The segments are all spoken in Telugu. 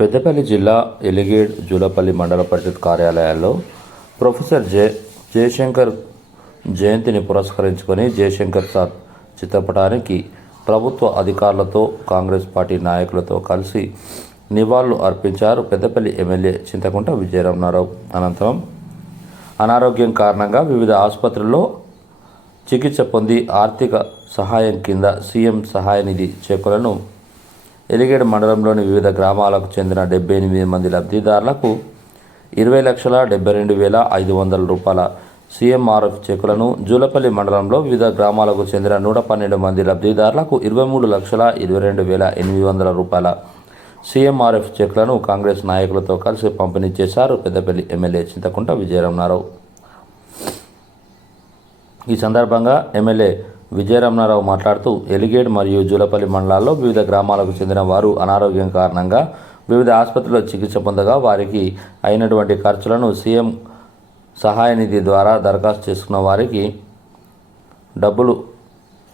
పెద్దపల్లి జిల్లా ఎలిగేడ్ జూలపల్లి మండల పరిషత్ కార్యాలయాల్లో ప్రొఫెసర్ జే జయశంకర్ జయంతిని పురస్కరించుకొని జయశంకర్ సార్ చిత్రపటానికి ప్రభుత్వ అధికారులతో కాంగ్రెస్ పార్టీ నాయకులతో కలిసి నివాళులు అర్పించారు పెద్దపల్లి ఎమ్మెల్యే చింతకుంట విజయరమణారావు. అనంతరం అనారోగ్యం కారణంగా వివిధ ఆసుపత్రుల్లో చికిత్స పొంది ఆర్థిక సహాయం కింద సీఎం సహాయ నిధి చెక్కులను ఎలిగేడు మండలంలోని వివిధ గ్రామాలకు చెందిన డెబ్బై ఎనిమిది మంది లబ్ధిదారులకు ఇరవై లక్షల డెబ్బై రెండు వేల ఐదు వందల రూపాయల సీఎంఆర్ఎఫ్ చెక్కులను జూలపల్లి మండలంలో వివిధ గ్రామాలకు చెందిన నూట పన్నెండు మంది లబ్ధిదారులకు ఇరవై మూడు లక్షల ఇరవై రెండు వేల ఎనిమిది వందల రూపాయల సీఎంఆర్ఎఫ్ చెక్లను కాంగ్రెస్ నాయకులతో కలిసి పంపిణీ చేశారు పెద్దపల్లి ఎమ్మెల్యే చింతకుంట విజయరమణారావు ఈ సందర్భంగా ఎమ్మెల్యే విజయరమణారావు మాట్లాడుతూ ఎలిగేడ్ మరియు జూలపల్లి మండలాల్లో వివిధ గ్రామాలకు చెందిన వారు అనారోగ్యం కారణంగా వివిధ ఆసుపత్రుల్లో చికిత్స పొందగా వారికి అయినటువంటి ఖర్చులను సీఎం సహాయ నిధి ద్వారా దరఖాస్తు చేసుకున్న వారికి డబ్బులు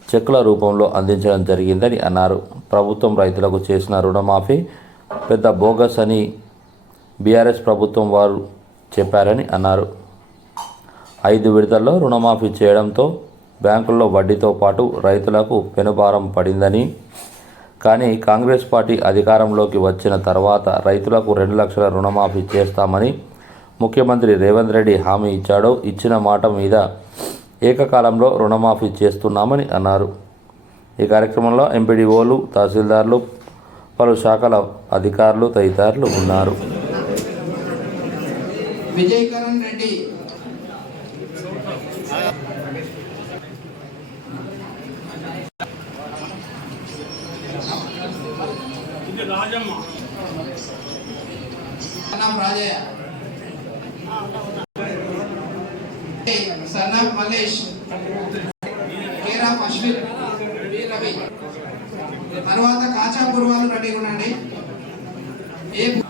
చెక్కుల రూపంలో అందించడం జరిగిందని అన్నారు. ప్రభుత్వం రైతులకు చేసిన రుణమాఫీ పెద్ద బోగస్ అని బీఆర్ఎస్ ప్రభుత్వం వారు చెప్పారని అన్నారు. ఐదు విడతల్లో రుణమాఫీ చేయడంతో బ్యాంకుల్లో వడ్డీతో పాటు రైతులకు పెనుభారం పడిందని. కానీ కాంగ్రెస్ పార్టీ అధికారంలోకి వచ్చిన తర్వాత రైతులకు రెండు లక్షల రుణమాఫీ చేస్తామని ముఖ్యమంత్రి రేవంత్ రెడ్డి హామీ ఇచ్చాడో. ఇచ్చిన మాట మీద ఏకకాలంలో రుణమాఫీ చేస్తున్నామని అన్నారు. ఈ కార్యక్రమంలో ఎంపీడీఓలు తహసీల్దార్లు పలు శాఖల అధికారులు తదితరులు ఉన్నారు. Vijayakaran Reddy Rajamma. Sannam Rajaiah. Sannam Mallesh. Care of Ashwin V Ravi. తర్వాత కాచాపూర్ వాళ్ళు రెడీగా ఉండండి. A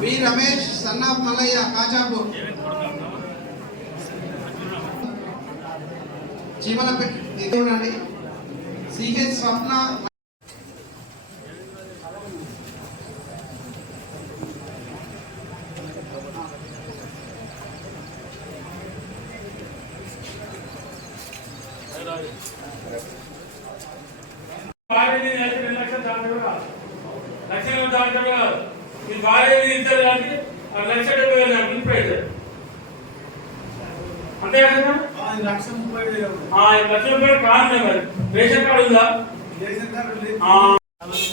V Ramesh son of Mallaiah Kachapur Cheemalapet చూడండి. సిహెచ్ స్వప్న భార్యని నేర్చి రెండు లక్షలు దాటాడు కాదు లక్షలు దాటాడు కాదు భార్యని ఇద్దరు ఆ లక్ష డెబ్బై వేలు నాకు ప్రైజ్ అంతే కదా? లక్ష ముప్పై వేలు లక్ష రూపాయలు కాదు మరి. రేషన్ కార్డు ఉందా? రేషన్ కార్డు లేదు. ఆ, వచ్చా?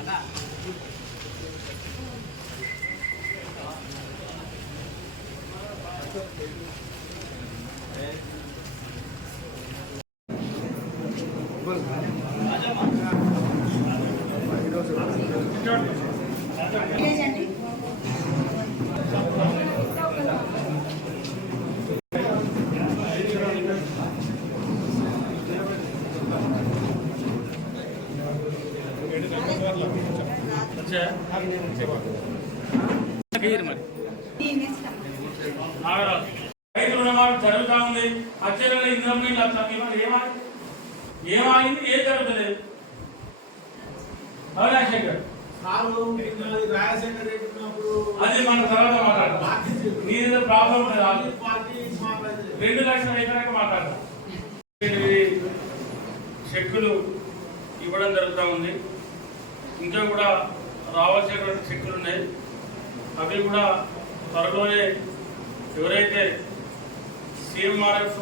నాగరాజు. రైతు రుణమాఫీ జరుగుతా ఉంది. అత్యధిక ఇంద్రం నీళ్ళు వస్తాం ఇవాళ ఏమైంది ఏ ఏం జరుగుతలేదు? అవునా శంకర్ అది మన తర్వాత మాట్లాడతాం నీది ప్రాబ్లం లేదు రెండు లక్షల ఎకరాక మాట్లాడతాం చెక్కులు ఇవ్వడం జరుగుతూ ఉంది. ఇంకా కూడా రావాల్సినటువంటి చెక్కులు ఉన్నాయి. అవి కూడా త్వరలోనే ఎవరైతే సీఎంఆర్ఎఫ్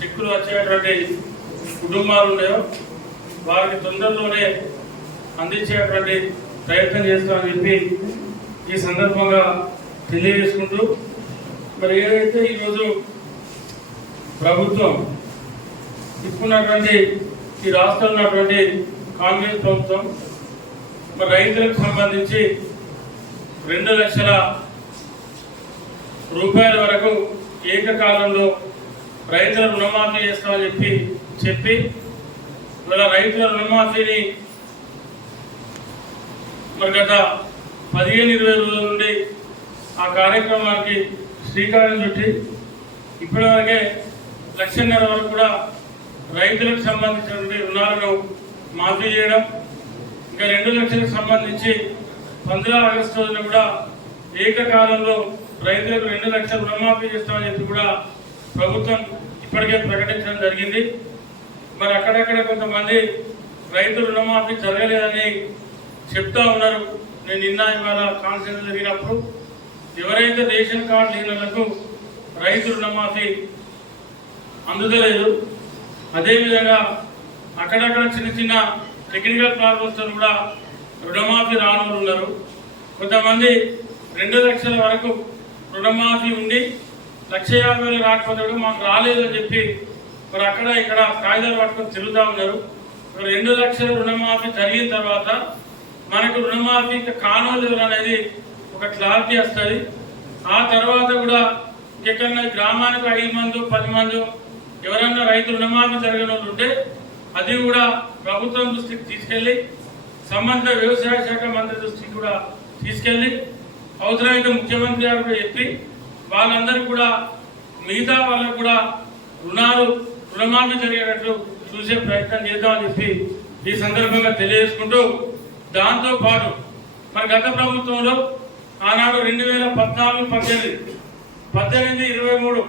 చెక్కులు వచ్చేటువంటి కుటుంబాలు ఉన్నాయో వారికి తొందరలోనే అందించేటువంటి ప్రయత్నం చేస్తామని చెప్పి ఈ సందర్భంగా తెలియజేసుకుంటూ మరి ఏదైతే ఈరోజు ప్రభుత్వం ఇప్పుడున్నటువంటి ఈ రాష్ట్రంలో ఉన్నటువంటి కాంగ్రెస్ ప్రభుత్వం మరి రైతులకు సంబంధించి రెండు లక్షల రూపాయల వరకు ఏకకాలంలో రైతుల రుణమాఫీ చేస్తామని చెప్పి చెప్పి ఇవాళ రైతుల రుణమాఫీని మరి గత పదిహేను ఇరవై రోజుల నుండి ఆ కార్యక్రమానికి శ్రీకారం చుట్టి ఇప్పటివరకే లక్షన్నర వరకు కూడా రైతులకు సంబంధించినటువంటి రుణాలను మాఫీ చేయడం ఇంకా రెండు లక్షలకు సంబంధించి పంద్రా ఆగస్టు రోజున కూడా ఏకకాలంలో రైతులకు రెండు లక్షల రుణమాఫీ చేస్తామని చెప్పి కూడా ప్రభుత్వం ఇప్పటికే ప్రకటించడం జరిగింది. మరి అక్కడక్కడ కొంతమంది రైతు రుణమాఫీ జరగలేదని చెప్తా ఉన్నారు. నేను నిన్న ఇవాళ కాన్ఫరెన్స్ జరిగినప్పుడు ఎవరైతే రేషన్ కార్డు లేనులకు రైతు రుణమాఫీ అందుతలేదు అదేవిధంగా అక్కడక్కడ చిన్న చిన్న టెక్నికల్ ప్రాబ్లమ్స్తో కూడా రుణమాఫీ రానున్నారు కొంతమంది రెండు లక్షల వరకు రుణమాఫీ ఉండి లక్ష యాభై వేలు రాకపోతే కూడా మాకు రాలేదు అని చెప్పి మరి అక్కడ ఇక్కడ కాగితాలు పట్టుకొని తిరుగుతూ ఉన్నారు. మరి రెండు లక్షల రుణమాఫీ జరిగిన తర్వాత మనకు రుణమాఫీ ఇంకా కానోళ్ళు అనేది ఒక క్లారిటీ వస్తుంది. ఆ తర్వాత కూడా ఇంకెక్కడన్నా గ్రామానికి ఐదు మంది పది మంది ఎవరన్నా రైతు రుణమాఫీ జరిగిన వాళ్ళు ఉంటే అది కూడా ప్రభుత్వం దృష్టికి తీసుకెళ్ళి సంబంధిత వ్యవసాయ శాఖ మంత్రి దృష్టికి కూడా తీసుకెళ్ళి అవసరమైతే ముఖ్యమంత్రి గారు కూడా చెప్పి వాళ్ళందరూ కూడా మిగతా వాళ్ళకు కూడా రుణాలు రుణమాఫీ జరిగేటట్లు చూసే ప్రయత్నం చేద్దామని చెప్పి ఈ సందర్భంగా తెలియజేసుకుంటూ దాంతో పాటు మరి గత ప్రభుత్వంలో ఆనాడు రెండు వేల పద్నాలుగు పద్దెనిమిది పద్దెనిమిది ఇరవై మూడు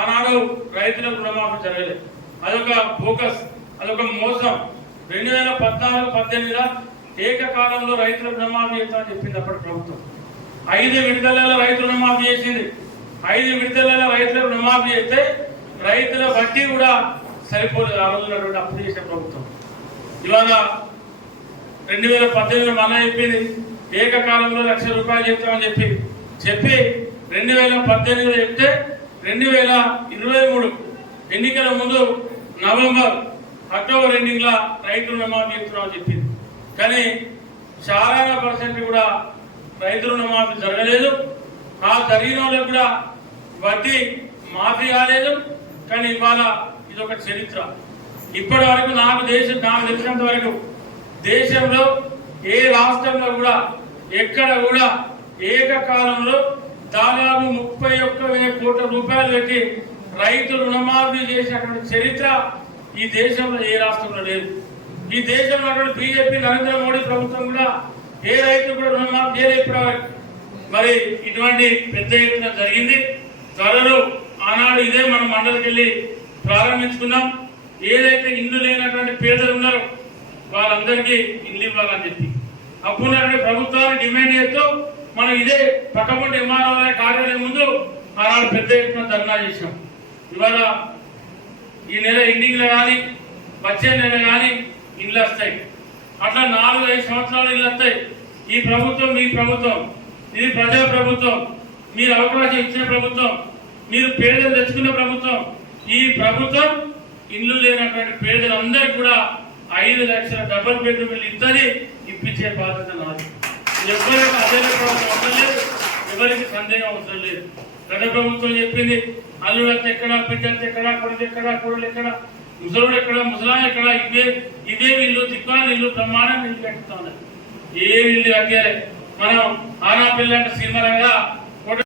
ఆనాడు రైతులకు రుణమాఫీ జరగలేదు. అదొక ఫోకస్ అదొక మోసం. రెండు వేల పద్నాలుగు పద్దెనిమిదిలో ఏకకాలంలో రైతులకు రుణమాఫీ చేస్తామని చెప్పింది అప్పటి ప్రభుత్వం. ఐదు విడతలలో రైతు రుణమాఫీ చేసింది. ఐదు విడతలలో రైతులకు రుణమాఫీ చేస్తే రైతుల వడ్డీ కూడా సరిపోలేదు. ఆ రోజున్నటువంటి అప్పు చేసే ప్రభుత్వం. ఇవాళ రెండు వేల పద్దెనిమిది మన చెప్పింది. ఏకకాలంలో లక్ష రూపాయలు చెప్తామని చెప్పి చెప్పి రెండు వేల పద్దెనిమిదిలో చెప్తే రెండు వేల ఇరవై మూడు ఎన్నికల ముందు నవంబర్ అక్టోబర్ ఎండింగ్లో రైతులు రుణమాఫీ చెప్తున్నామని చెప్పింది. కానీ చాలా పర్సెంట్ కూడా రైతులు రుణమాఫీ జరగలేదు. ఆ జరిగిన వాళ్ళకు కూడా వడ్డీ మాఫీ కాలేదు కానీ ఇవాళ ఇది ఒక చరిత్ర. ఇప్పటి వరకు నాకు దేశం నాకు తెలిసినంత వరకు దేశంలో ఏ రాష్ట్రంలో కూడా ఎక్కడ కూడా ఏకకాలంలో దాదాపు ముప్పై ఒక్క వేల కోట్ల రూపాయలు పెట్టి రైతు రుణమాఫీ చేసినటువంటి చరిత్ర ఈ దేశంలో ఏ రాష్ట్రంలో లేదు. ఈ దేశంలో ఉన్నటువంటి బీజేపీ నరేంద్ర మోడీ ప్రభుత్వం కూడా ఏ రైతు కూడా రుణమాఫీ చేయలేదు ఇప్పటివరకు. మరి ఇటువంటి పెద్ద ఎత్తున జరిగింది. త్వరలో ఆనాడు ఇదే మనం మండలికి వెళ్ళి ప్రారంభించుకున్నాం ఏదైతే ఇల్లు లేనటువంటి పేదలు ఉన్నారో వాళ్ళందరికీ ఇల్లు ఇవ్వాలని చెప్పి. అప్పుడు ప్రభుత్వాన్ని డిమాండ్ చేస్తూ మనం ఇదే పక్కపొంటి ఎంఆర్ఓ కార్యాలయం ముందు ఆనాడు పెద్ద ఎత్తున ధర్నా చేశాం. ఇవాళ ఈ నెల ఎండింగ్లో కానీ వచ్చే నెల కానీ ఇల్లు వస్తాయి. అట్లా నాలుగు ఐదు సంవత్సరాలు ఇల్లు వస్తాయి. ఈ ప్రభుత్వం మీ ప్రభుత్వం ఇది ప్రజా ప్రభుత్వం మీరు అవకాశం ఇచ్చిన ప్రభుత్వం మీరు పేదలు తెచ్చుకున్న ప్రభుత్వం. ఈ ప్రభుత్వం ఇల్లు లేనటువంటి పేదలందరికీ కూడా ఐదు లక్షల డబుల్ బెడ్రూమ్ ఇల్లు ఇద్దరి ఇప్పించే బాధ్యత నాది. ఎవరికి అదే అవసరం లేదు ఎవరికి సందేహం అవసరం లేదు. గత ప్రభుత్వం చెప్పింది అల్లుడు ఎక్కడ బిడ్డలు ఎక్కడ కొడుకు ఎక్కడ కొడులు ఎక్కడ ముసలుడు ఎక్కడ ముసలాం ఎక్కడ ఇవే ఇవే ఇల్లు దిక్కాల ఇల్లు బ్రహ్మాండం ఇల్లు కట్టుతా ఏ ఇల్లు కట్టాలి. మనం ఆనా పిల్లంటే సినిమాలుగా